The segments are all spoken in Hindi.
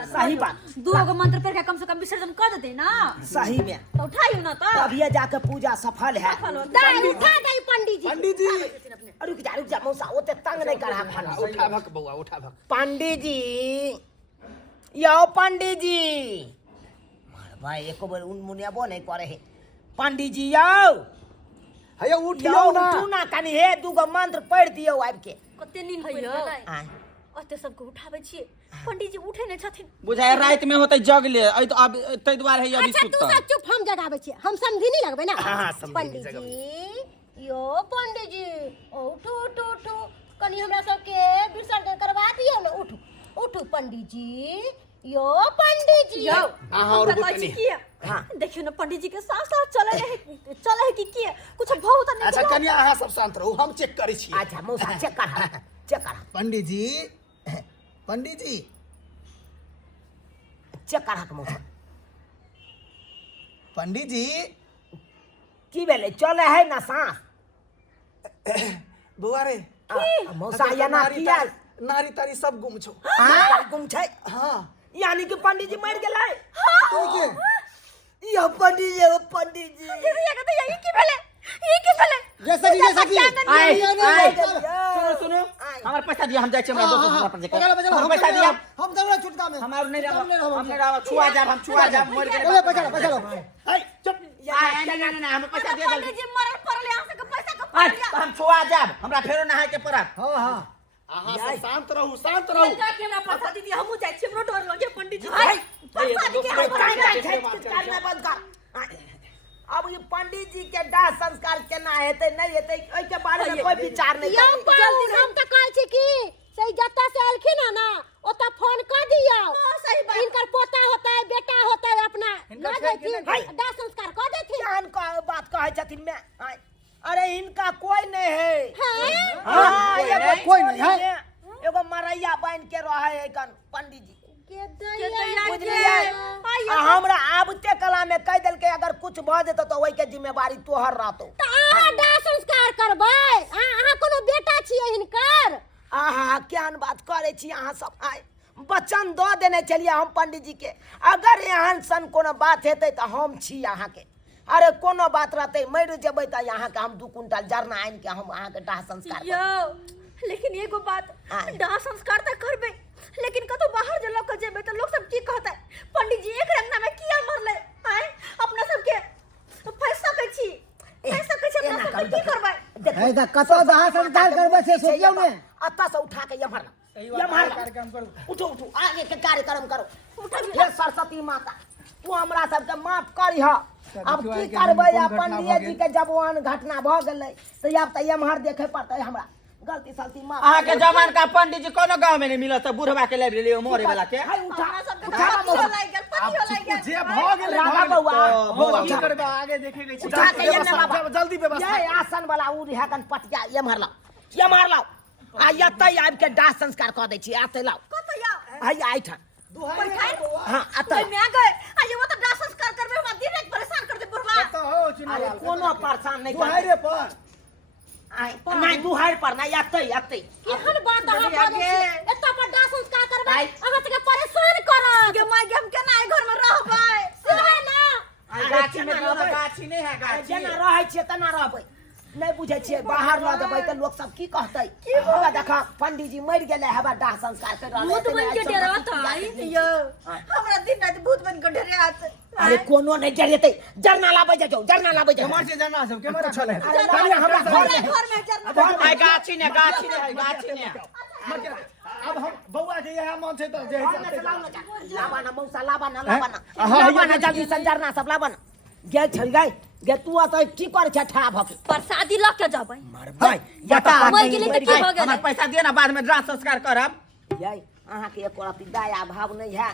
बात सही बात। दो गो मंत्र पढ़ के कम से कम विसर्जन कर देते ना। सही में तो उठाइयो ना तो तब ये जाके पूजा सफल है। दाई उठा दे पंडित जी। पंडित जी रुक जा मौसा ओते तंग नहीं करा खाना। उठा भक बउआ उठा भक। पंडित जी यो पंडित जी भाई एको बार उन मुनियाबो नहीं करे है। पंडित जी यो हया उठियो ना। तू ना कनी हे दूगो मंत्र पढ़ दियो आब के। कते नींद पड़ भैया। गेलै आय अते सबके उठाबै छियै पंडित जी उठे नै छथिन। बुझाय रात में होते जग ले अइ तो अब तै द्वारे है अभी अच्छा तू सुतल। सब चुप हम जगाबै छियै हम समझी नहीं लगबै ना। हाँ, समझी पंडित जी यो पंडित जी उठू उठू उठू कनी हमरा सबके विसर्जन करवा दियो ना। उठू उठू पंडित जी यो पंडित जी। यो आहा, और बताइ गोतनी। छी किया देखियो ना पंडित जी के साथ साथ चले है कि किया कुछ बहुत नहीं। अच्छा कन्या अहाँ सब शांत रहू हम चेक करै छी। अच्छा मौसा चेक कर पंडित जी पंडित जी चेक कर मौसा। पंडित जी की भेलै चले है ना सांस। बउआ रे मौसा या ना किया नारी तारी सब गुम छौ। गुम छै। हाँ यानी कि पंडित जी मर गेलै। तो के यो पंडित जी ये कहते ये की भेले ये की भेले जैसा कि आय सुनो सुनो हमार पैसा दिया हम जाय छी हमरा दोस्त पर जेके हम पैसा दिया हम जरा छुटका में हमार नहीं रहा हम नहीं रहा छुआ जाब हम छुआ जाब मर गेले। बोले पैसा लो हाय चुप आय नहीं हम पैसा दे पंडित दल जी मरल पड़ले अहाँ के पैसा का आय हम छुआ जाब हमरा फेरो नहाय के पड़त। हां हां अहाँ सब शांत रहू शांत रहू। पंडित के ना पैसा दीदी हमहु जाय छी हमरो डर लगे पंडित जी। बंद कर। अब ये पंडित जी के दाह संस्कार केना हेतै नहीं हेतै ओइ के बारे में कोई विचार नहीं। यो पाउन हम त कहै छी कि सही जत्ता से अलखिन है ना ओता फोन कर दियो। सही बात। इनकर पोता होता है बेटा होता है अपना ना देथिन दाह संस्कार कर देथिन। जान का बात कहै छथिन मैं अरे इनका कोई नहीं है। हां हाँ एगो कोई नहीं है। एगो मरैया बन के रहे है कन पंडित जी के बुझलिए। हमरा आबते कला में कह देल के अगर कुछ भ जेतो तो ओइ के जिम्मेवारी तोहर रहतो। अहाँ दाह संस्कार करबै अहाँ कोनो बेटा छियै हिनकर। आहा केहन बात करे छी अहाँ सब। आय वचन दो देने चलिए हम पंडित जी के अगर एहन सन कोनो बात हेतै तो हम छी अहाँ के। अरे कोनो बात रहते मर जेबै तो यहाँ के हम 2 कुंटल जरना आन के हम अहाँ के दाह संस्कार यो लेकिन एगो बात दाह संस्कार त करबे लेकिन कतो बाहर जे लोग जेबे तो लोग सब की कहता है पंडित जी एक रंगना में किया मरले आय अपना सब के फैसला कै छी फैसला कै छी अपना सब की करबै। है त कतो दाह संस्कार करबै से सोचियो ने। अत्ता से उठा के यमहर कार्यक्रम करू। उठो उठो आगे के कार्यक्रम करो। हे सरस्वती माता तू हमरा सबके माफ करिह। अब की करबै आ पंडित जी के जवान घटना भ गेलै तो अब त यमहर देखे पड़तै हमरा गलती सलती माफ। अहाँ के जवान का पंडित जी कोनो गांव में नहीं मिलत बुढ़वा के लेब ले मोरे वाला के। हाय उठा अपना सब के उठा पतियो लाग गेल पतियो लाग गेल। जे भ गेल राधा बउआ बउआ की करबा आगे देखे गई छी। उठा के ये बाबा जल्दी व्यवस्था ये आसन वाला उ है कन पटिया यमहर लाओ आ यतै आबि के दाह संस्कार क दै छी आते लाओ कतो या हाय आइठा हां अतै मैं गए आ ये वो तो दाह संस्कार करबे हमरा दिन रात परेशान कर दे बुढ़वा। तो हो चुनाव अरे कोनो परेशान नहीं दुहाई रे पर आय नहीं दुहार पर नहीं अतै केहन बात अहाँ बाजै छी एत्ता पर दाह संस्कार करबै अहाँ सबके परेशान करत। के माय हम केना ए घर में रहबै सुनै ना गाछी में गाछी नहीं है गाछी। जेना रहै छियै तना रहबै नहीं बुझे छियै बाहर ल देबै त लोग सब की कहतै। होगा देखा पंडित जी मर गेलै हवा दाह संस्कार कर रहलै भूत बन के डरावत है यो हमरा दिन रात भूत बन के डरावत। अरे कोनो नहीं डरेतै जरना लाबै जाओ हमार से जाना सब के मत छले। अरे हमरा घर में जरना आय गाछी ने गाछी ने अब हम बउआ के यह मन छै त जे लाबा ना मौसा लाबा ना जल्दी से जरना सब लाबा ना गेल छल गई गे तू अतै की कर छ ठा भक प्रसादी ल के जबै भाई यता मर गेली त की हो गेलै। हमार पैसा दिए ना बाद में दाह संस्कार करब। ये अहाँ के एको रति दया भाव नहीं है।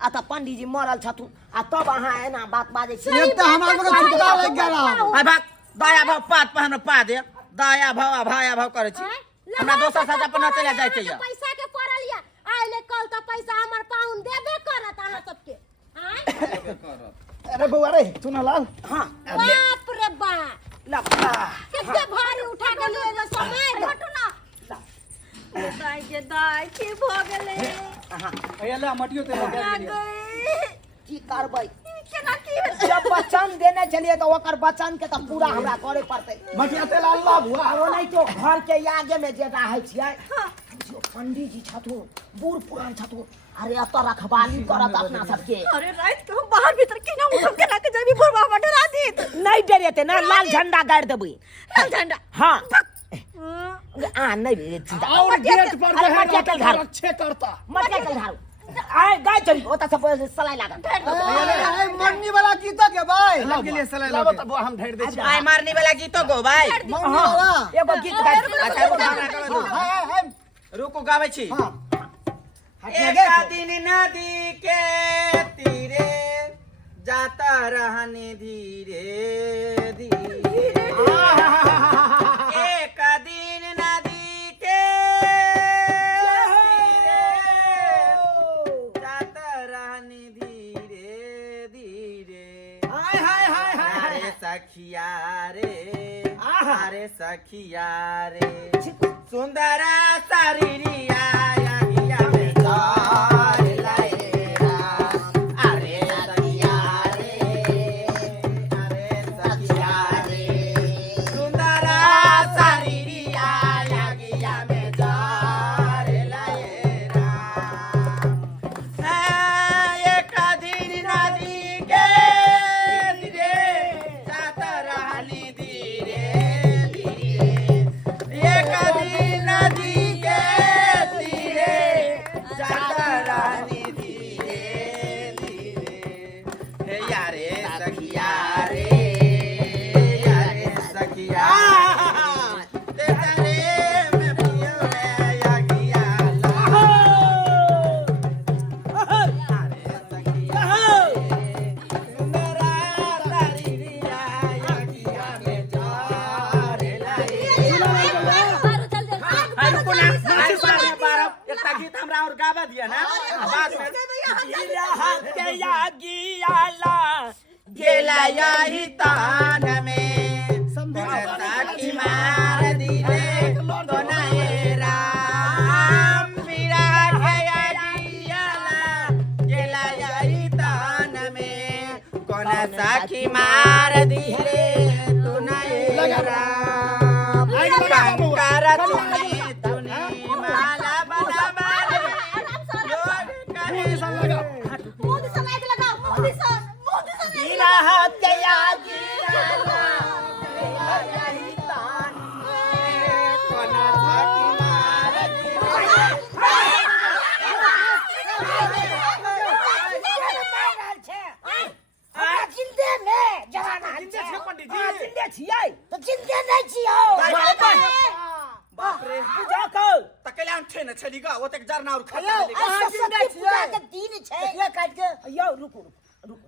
अत पंडित जी मरल छथुन आ तब अहाँ एना बात बाजै छी। एक त हमरा के छुटका लग गेल। आय भाग दया भाव पात पर हमरा पा दे दया भाव भाया भाव करे छी हमरा दोसर साथ अपन चला जाय छै। पैसा के पड़ल या आइले कल त पैसा हमर पाउन देबे करत अहाँ सबके। हां अरे बउआ रे सुन लाल हां बाप रे बाप लपा कितने भारी उठा के ले ले समय हटू ना दाई के दाई की भ गेलै। ए भैया ले मटियो ते लगा आ दिया गई की करबै केना की जब वचन देने चलिए तो ओकर वचन के तो पूरा हमरा करे पड़तै मटिया ते लाल ला बुआ आ ओ नहीं तो घर के आगे में जे रहै छियै जो पंडित जी छथुन बूढ़ पुरान छथुन अरे अब तो रखवाली करत अपना सबके अरे रात के हम बाहर भीतर केना उठम केना के जबी बुढ़वा बा डरा देत नहीं डरेते ना लाल झंडा गाड़ देबै लाल झंडा हाँ हाँ। आ नहीं चिंता और गेट पर जो है मटिया के घर रक्षे करता मटिया के घर आए गाय चली ओता सब सलाई लागल मरनी वाला गीता के भाई लगे लिए सलाह लाओ तब हम ढेर दे छी आय मारने वाला गीतो गो भाई मरनी वाला एगो गीत गाय अच्छा रुको गाना गावे दो हां रुको गावे छी हां एक दिन नदी के तीरे जाता रहने धीरे धीरे एक दिन नदी के तीरे जाता रहने धीरे धीरे अरे सखिया रे अरे सखिया रे सुंदर शरीरिया यागिया में तार लाएगा अरे सखिया रे सुंदर शरीरिया यागिया में तार लाएगा एक दिन नदी के धीरे जाता रहनी धीरे धीरे एक दिन नदी के धीरे जाता रहनी धीरे धीरे हे यारे सखिया रे यारे सखिया तेरे में पियो रे यागिया ला अरे सखिया सुंदरा शरीरिया यागिया में जारे एकटा गीत हमरा और गावा दिया ना बाद में गेला यही तान में साखी मार दिले तो नए राम विराट गयाला गेला यही तान में कोन साखी मार दिले तो नए राम कंकर चुनी चुनी माला बना मारे लोग कहे मोदी सन लाइट लगाओ मोदी सन कोन साखी मार दिले जिंदे में जवाना जिंदे छै पंडित जी जिंदे छियै तो जिंदे नहीं छियो बाप रे पूजा कर तकेला ठे न छली गा ओते जरना और खा सरस्वती पूजा के दिन छै ये काट के यो रुको रुको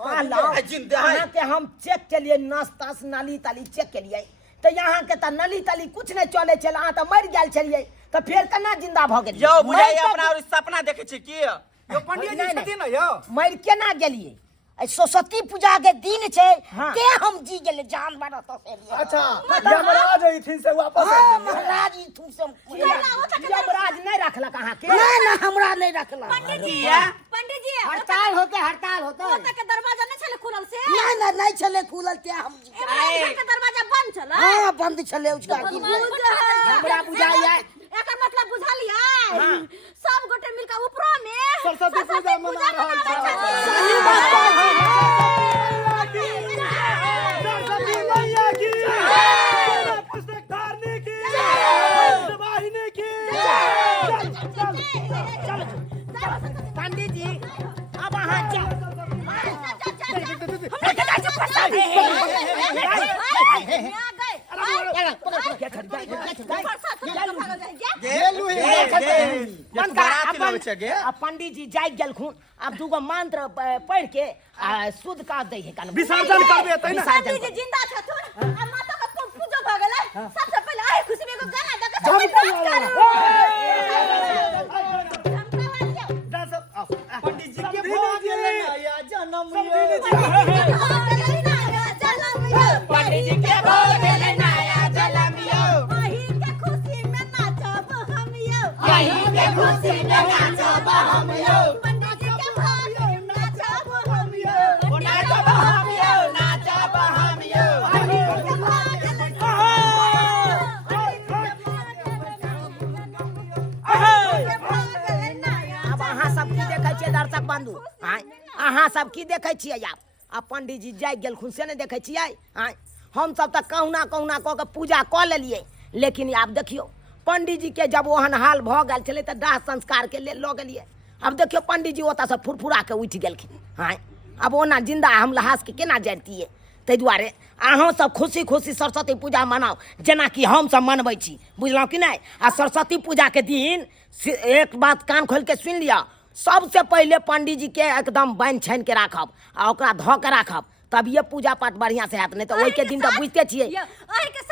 हां लाओ जिंदा है यहाँ के हम चेक के लिए नस तस नाली ताली चेक के लिए तो यहाँ के त नली ताली कुछ नहीं चले चल अहाँ तो मर गेल छलिए तो फिर केना जिंदा भ गेलिए यो बुझाई अपना और सपना देखे छी की यो पंडित जी छथिन न यो मर केना गेलिए सरस्वती पूजा के दिन छै के हम जी गेले जान मारा तो से लिए अच्छा यमराज इथिन से वापस हां महाराज ई तुम से यमराज नहीं रखलक अहाँ के ना हमरा नहीं रखलक पंडित जी हड़ताल होते ओता के दरवाजा नहीं छले खुलल से नहीं चले खुलल ते हम घर के दरवाजा बंद छले हां बंद चले उसका हमरा बुझाइए एकर मतलब बुझा लिया सब गोटे मिलकर ऊपरो में सरस्वती पूजा मना रहल छै सही बात सरस्वती मैया की जय पुस्तकधारनी की जय वाहिनी की पंडित जी अब अहाँ जाओ पंडित जी जाग गेलखुन अब दूगो मंत्र पढ़ के शुद्ध का दे है विसर्जन करबे तै ना पंडित जी जिंदा छथुन आ माता का पूजा भ गेलै सबसे पहले आइ खुशी में एगो गाना गा के पंडित जी के भोग गेलै नया जन्म पंडित जी के भोग गेलै नया जन्म यो वही के खुशी में नाचब हम यो यही के खुशी में नाचब हम यो अहाँ सब की देखै छियै आब पंडित जी जाग गेलखुन से नहि देखै छियै आँय हम सब तऽ कहुना कहुना कऽ के पूजा कऽ लेलियै लेकिन आब देखियौ पंडित जी के जब ओहन हाल भऽ गेल छलै तऽ दाह संस्कार के लेल लऽ गेलियै अब देखियौ पंडित जी ओतऽ से फुरफुरा के उठि गेलखिन आँय अब ओना जिंदा हम लहास के केना जरितियै ताहि दुआरे अहूँ सब खुशी खुशी सरस्वती पूजा मनाओ जेनाकि हम सब मनबै छी बुझलहुँ कि नहीं आ सरस्वती पूजा के दिन एक बात कान खोल के सुनि लिअ सबसे पहले पंडित जी के एकदम बान्हि छानि के राखब आ ओकरा धऽ के राखब तब ये पूजा पाठ बढ़िया से हैत नहीं तो ओहि के दिन तो बुझते छियै अहीं के